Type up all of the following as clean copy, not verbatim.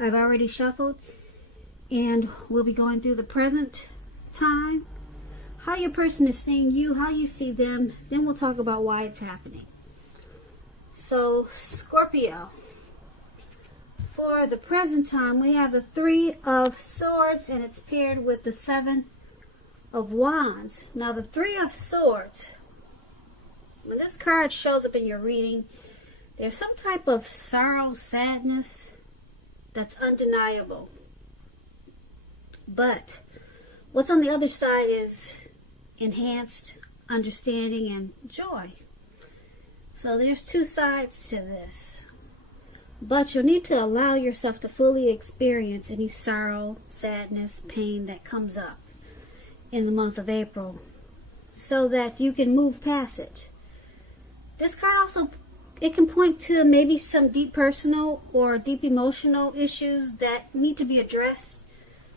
I've already shuffled, and we'll be going through the present time, how your person is seeing you, how you see them. Then we'll talk about why it's happening. So, Scorpio, for the present time, we have the 3 of Swords, and it's paired with the 7 of Wands. Now, the 3 of Swords, when this card shows up in your reading, there's some type of sorrow, sadness that's undeniable. But what's on the other side is enhanced understanding and joy. So there's 2 sides to this. But you'll need to allow yourself to fully experience any sorrow, sadness, pain that comes up in the month of April so that you can move past it. This card also, it can point to maybe some deep personal or deep emotional issues that need to be addressed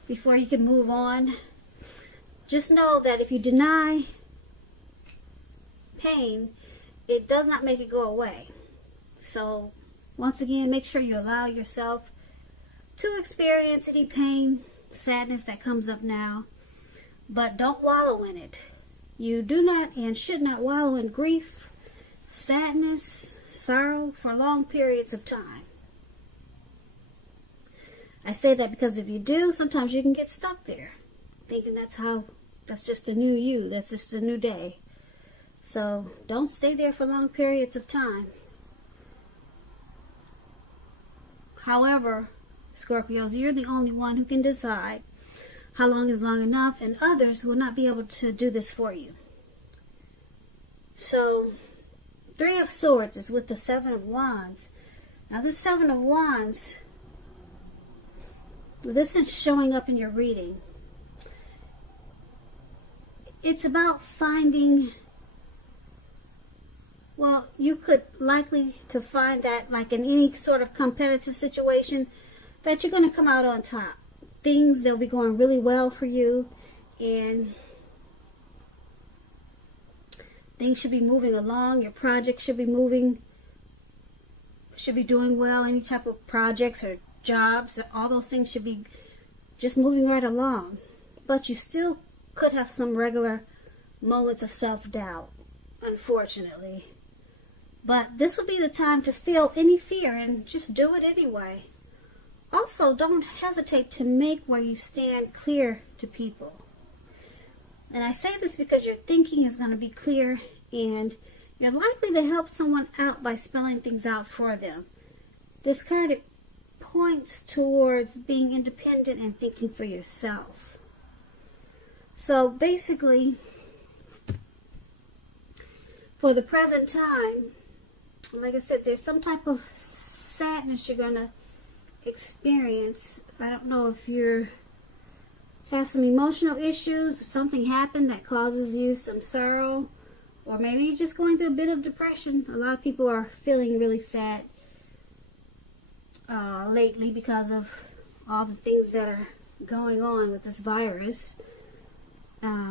before you can move on. Just know that if you deny pain, it does not make it go away. So, once again, make sure you allow yourself to experience any pain, sadness that comes up now, but don't wallow in it. You do not and should not wallow in grief, sadness, sorrow for long periods of time. I say that because if you do, sometimes you can get stuck there, thinking that's just a new you, that's just a new day. So don't stay there for long periods of time. However, Scorpios, you're the only one who can decide how long is long enough, and others will not be able to do this for you. So, 3 of Swords is with the 7 of Wands. Now this 7 of Wands, this is showing up in your reading. It's about finding, well, you could likely to find that, like in any sort of competitive situation, that you're going to come out on top. Things, they'll be going really well for you, and things should be moving along. Your project should be moving, should be doing well. Any type of projects or jobs, all those things should be just moving right along. But you still could have some regular moments of self-doubt, unfortunately. But this would be the time to feel any fear and just do it anyway. Also, don't hesitate to make where you stand clear to people. And I say this because your thinking is going to be clear, and you're likely to help someone out by spelling things out for them. This card, it points towards being independent and thinking for yourself. So basically, for the present time, like I said, there's some type of sadness you're going to experience. I don't know if you have some emotional issues, something happened that causes you some sorrow, or maybe you're just going through a bit of depression. A lot of people are feeling really sad lately because of all the things that are going on with this virus.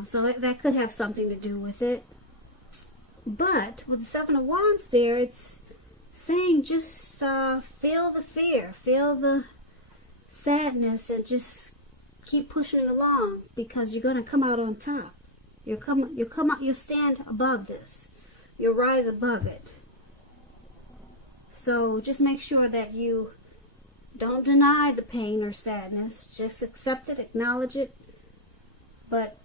So that could have something to do with it. But with the 7 of Wands there, it's saying just feel the fear, feel the sadness, and just keep pushing along, because you're going to come out on top. You'll stand above this. You'll rise above it. So just make sure that you don't deny the pain or sadness. Just accept it, acknowledge it, but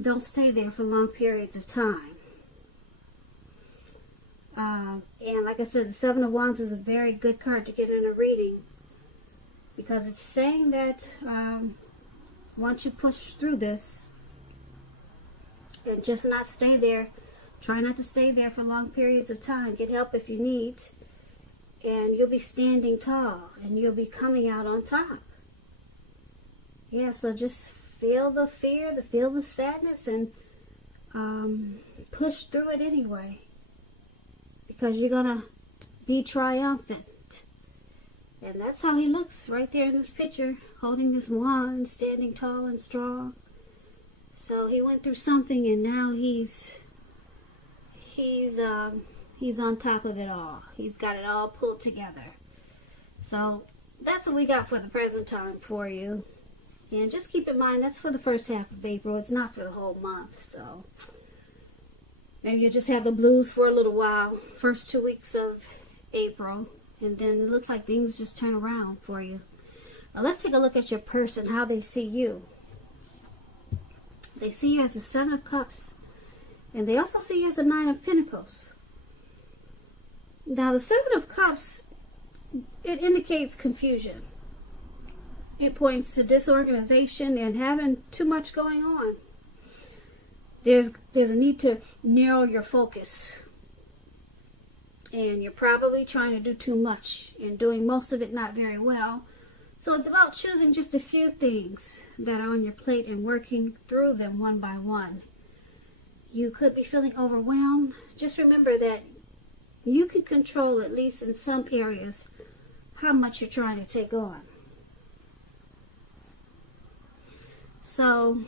don't stay there for long periods of time. And like I said, the 7 of Wands is a very good card to get in a reading, because it's saying that once you push through this and just not stay there, try not to stay there for long periods of time. Get help if you need, and you'll be standing tall and you'll be coming out on top. Yeah, so just feel the fear, feel the sadness, and push through it anyway, because you're going to be triumphant. And that's how he looks right there in this picture, holding this wand, standing tall and strong. So he went through something, and now he's on top of it all. He's got it all pulled together. So that's what we got for the present time for you. And just keep in mind, that's for the first half of April. It's not for the whole month. So maybe you just have the blues for a little while. First 2 weeks of April. And then it looks like things just turn around for you. Now let's take a look at your person, how they see you. They see you as the Seven of Cups. And they also see you as the Nine of Pentacles. Now the Seven of Cups, it indicates confusion. It points to disorganization and having too much going on. There's a need to narrow your focus. And you're probably trying to do too much and doing most of it not very well. So it's about choosing just a few things that are on your plate and working through them one by one. You could be feeling overwhelmed. Just remember that you can control, at least in some areas, how much you're trying to take on. So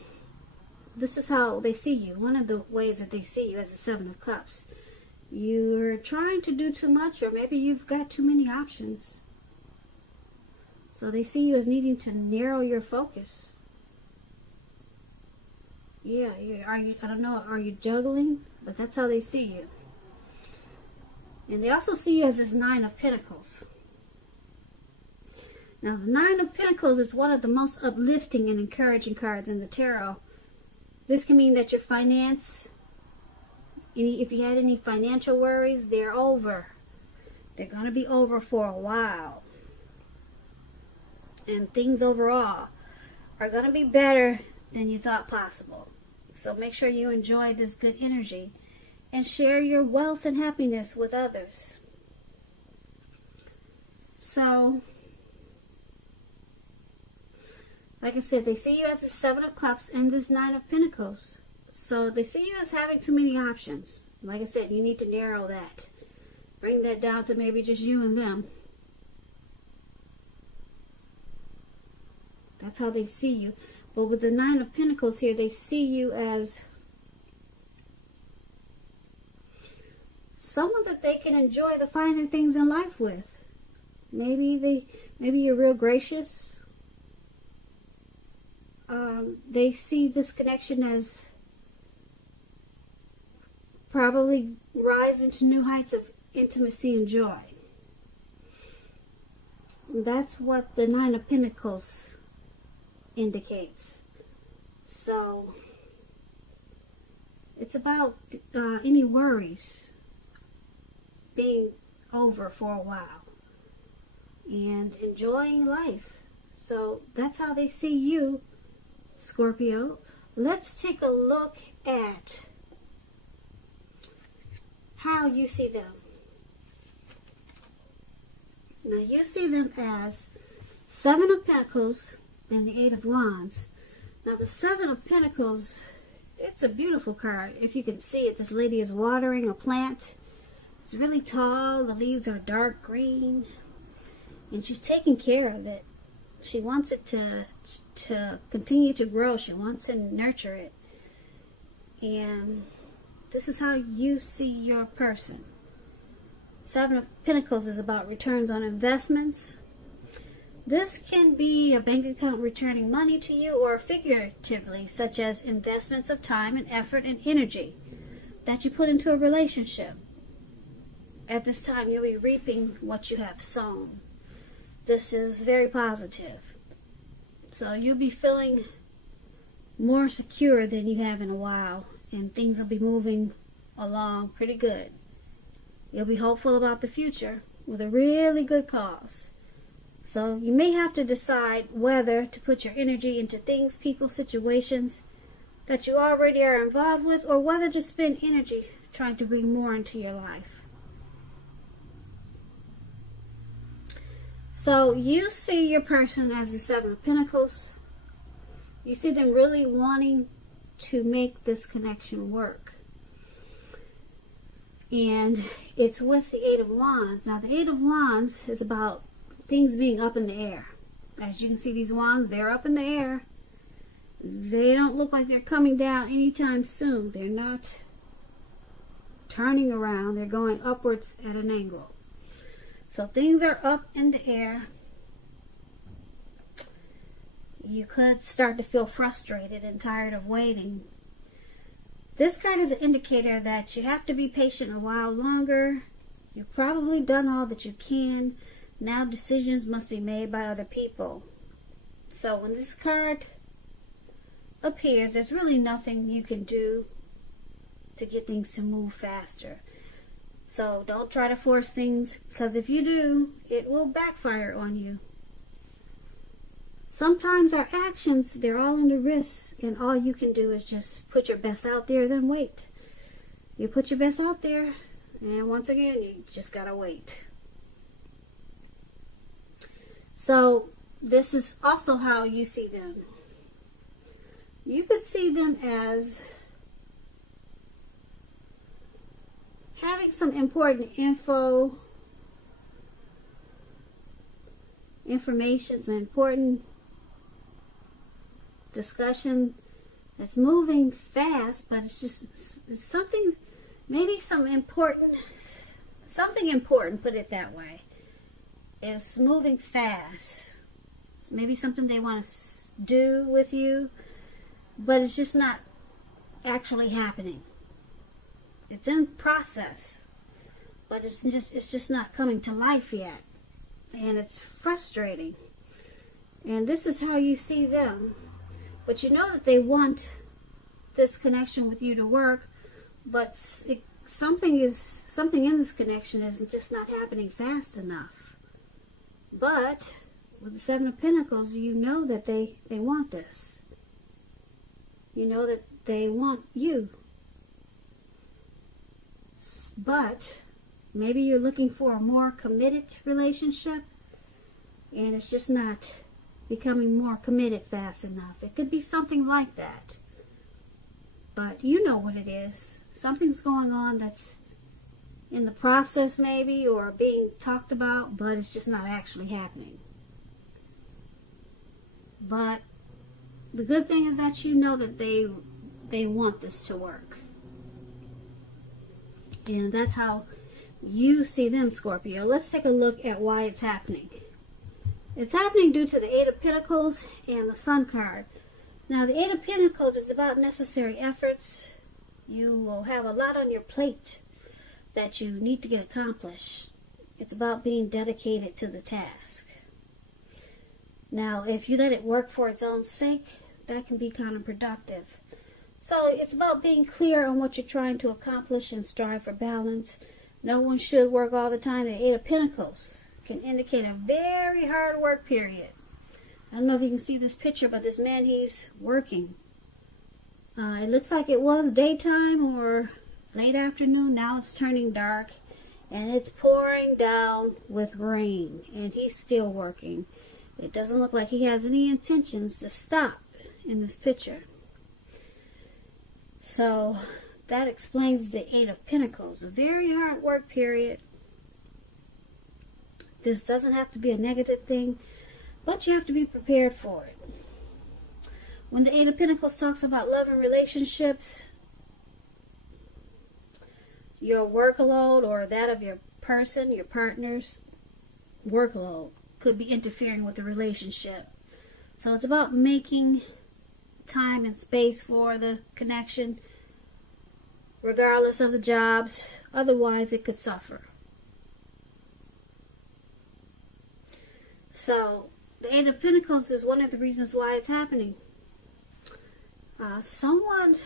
this is how they see you. One of the ways that they see you as the Seven of Cups. You're trying to do too much, or maybe you've got too many options. So they see you as needing to narrow your focus. Yeah, I don't know, are you juggling? But that's how they see you. And they also see you as this Nine of Pentacles. Now, the Nine of Pentacles is one of the most uplifting and encouraging cards in the tarot. This can mean that your finance, if you had any financial worries, they're over. They're going to be over for a while. And things overall are going to be better than you thought possible. So make sure you enjoy this good energy and share your wealth and happiness with others. So, like I said, they see you as the Seven of Cups and this Nine of Pentacles. So they see you as having too many options. Like I said, you need to narrow that. Bring that down to maybe just you and them. That's how they see you. But with the Nine of Pentacles here, they see you as someone that they can enjoy the finer things in life with. Maybe you're real gracious. They see this connection as probably rising to new heights of intimacy and joy. That's what the Nine of Pentacles indicates. So it's about any worries being over for a while and enjoying life. So that's how they see you, Scorpio. Let's take a look at how you see them. Now you see them as Seven of Pentacles and the Eight of Wands. Now the Seven of Pentacles, it's a beautiful card. If you can see it, this lady is watering a plant. It's really tall. The leaves are dark green. And she's taking care of it. She wants it to continue to grow. She wants to nurture it. And this is how you see your person. Seven of Pentacles is about returns on investments. This can be a bank account returning money to you, or figuratively, such as investments of time and effort and energy that you put into a relationship. At this time, you'll be reaping what you have sown. This is very positive. So you'll be feeling more secure than you have in a while, and things will be moving along pretty good. You'll be hopeful about the future with a really good cause. So you may have to decide whether to put your energy into things, people, situations that you already are involved with, or whether to spend energy trying to bring more into your life. So you see your person as the Seven of Pentacles. You see them really wanting to make this connection work. And it's with the Eight of Wands. Now the Eight of Wands is about things being up in the air. As you can see, these wands, they're up in the air. They don't look like they're coming down anytime soon. They're not turning around. They're going upwards at an angle. So things are up in the air. you could start to feel frustrated and tired of waiting. This card is an indicator that you have to be patient a while longer. You've probably done all that you can. Now decisions must be made by other people. So when this card appears, there's really nothing you can do to get things to move faster. So don't try to force things, because if you do, it will backfire on you. Sometimes our actions, they're all under risk, and all you can do is just put your best out there, then wait. You put your best out there, and once again, you just gotta wait. So this is also how you see them. You could see them as having some important information, some important discussion that's moving fast, but it's something, maybe something important, put it that way, is moving fast. It's maybe something they want to do with you, but it's just not actually happening. It's in process, but it's just not coming to life yet, and it's frustrating. And this is how you see them. But you know that they want this connection with you to work, but something in this connection is just not happening fast enough. But with the Seven of Pentacles, you know that they want this. You know that they want you. But maybe you're looking for a more committed relationship, and it's just not becoming more committed fast enough. It could be something like that. But you know what it is. Something's going on that's in the process maybe, or being talked about, but it's just not actually happening. But the good thing is that you know that they want this to work. And that's how you see them, Scorpio. Let's take a look at why it's happening. It's happening due to the Eight of Pentacles and the Sun card. Now, the Eight of Pentacles is about necessary efforts. You will have a lot on your plate that you need to get accomplished. It's about being dedicated to the task. Now, if you let it work for its own sake, that can be counterproductive. So it's about being clear on what you're trying to accomplish and strive for balance. No one should work all the time. The Eight of Pentacles can indicate a very hard work period. I don't know if you can see this picture, but this man, he's working. It looks like it was daytime or late afternoon. Now it's turning dark, and it's pouring down with rain, and he's still working. It doesn't look like he has any intentions to stop in this picture. So that explains the Eight of Pentacles. A very hard work period. This doesn't have to be a negative thing, but you have to be prepared for it. When the Eight of Pentacles talks about love and relationships, your workload or that of your person, your partner's workload could be interfering with the relationship. So it's about making time and space for the connection, regardless of the jobs. Otherwise, it could suffer. So, the Eight of Pentacles is one of the reasons why it's happening. Someone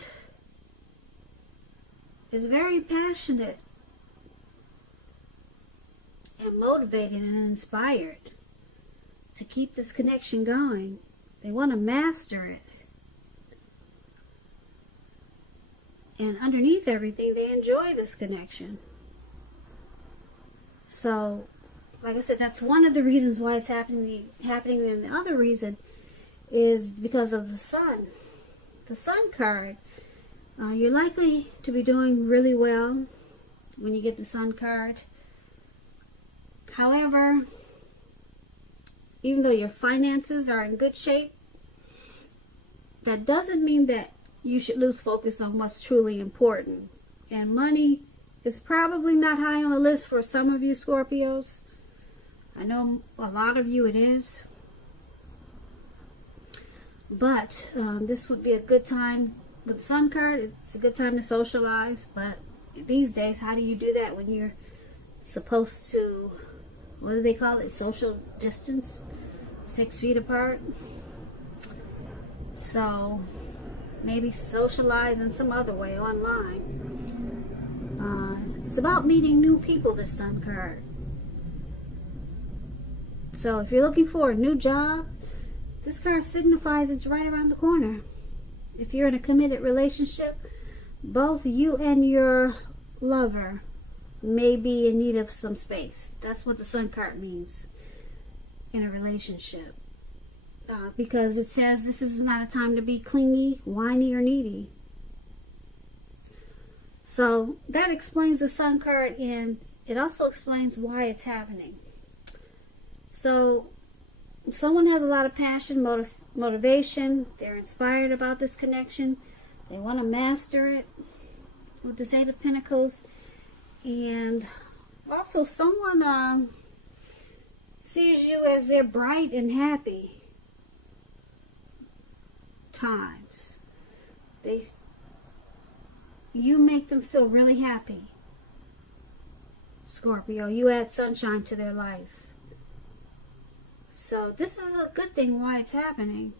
is very passionate and motivated and inspired to keep this connection going. They want to master it. And underneath everything, they enjoy this connection. So, like I said, that's one of the reasons why it's happening. And the other reason is because of the Sun. The Sun card. You're likely to be doing really well when you get the Sun card. However, even though your finances are in good shape, that doesn't mean that you should lose focus on what's truly important. And money is probably not high on the list for some of you Scorpios. I know a lot of you it is. But this would be a good time with the Sun card. It's a good time to socialize. But these days, how do you do that when you're supposed to, what do they call it? Social distance? 6 feet apart. So maybe socialize in some other way online. It's about meeting new people, this Sun card. So if you're looking for a new job, this card signifies it's right around the corner. If you're in a committed relationship, both you and your lover may be in need of some space. That's what the Sun card means in a relationship. Because it says this is not a time to be clingy, whiny, or needy. So that explains the Sun card, and it also explains why it's happening. So someone has a lot of passion, motivation. They're inspired about this connection. They want to master it with this Eight of Pentacles. And also someone sees you as their bright and happy times. You make them feel really happy, Scorpio. You add sunshine to their life. So this is a good thing why it's happening.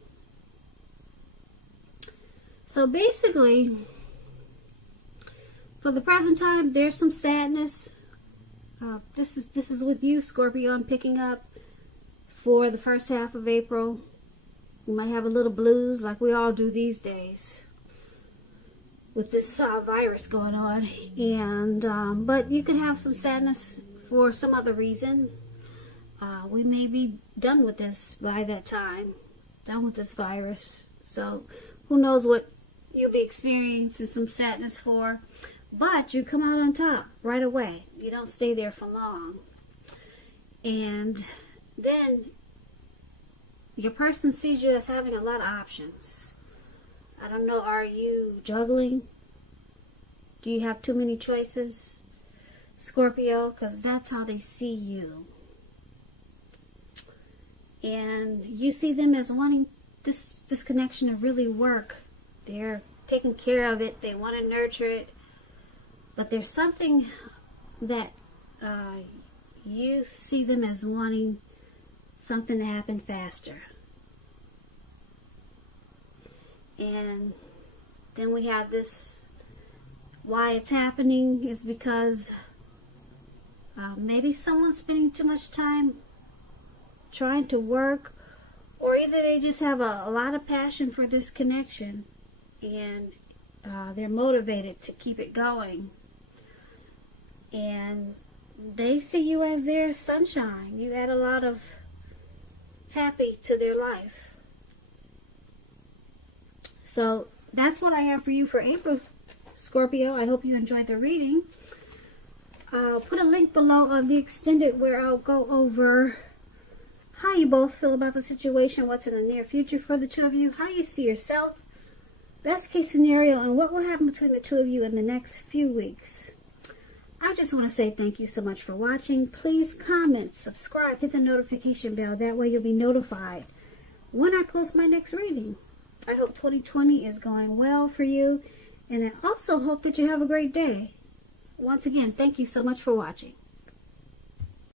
So basically, for the present time, there's some sadness. This is with you, Scorpio. I'm picking up for the first half of April. You might have a little blues like we all do these days with this virus going on, and but you can have some sadness for some other reason. We may be done with this by that time, done with this virus. So who knows what you'll be experiencing some sadness for, but you come out on top right away. You don't stay there for long. And then your person sees you as having a lot of options. I don't know, are you juggling? Do you have too many choices, Scorpio? Because that's how they see you. And you see them as wanting this connection to really work. They're taking care of it. They want to nurture it. But there's something that you see them as wanting something to happen faster. And then we have this, why it's happening is because maybe someone's spending too much time trying to work, or either they just have a lot of passion for this connection and they're motivated to keep it going, and they see you as their sunshine. You add a lot of happy to their life. So that's what I have for you for April, Scorpio. I hope you enjoyed the reading. I'll put a link below of the extended where I'll go over how you both feel about the situation, what's in the near future for the two of you, how you see yourself, best case scenario, and what will happen between the two of you in the next few weeks. I just want to say thank you so much for watching. Please comment, subscribe, hit the notification bell. That way you'll be notified when I post my next reading. I hope 2020 is going well for you, and I also hope that you have a great day. Once again, thank you so much for watching.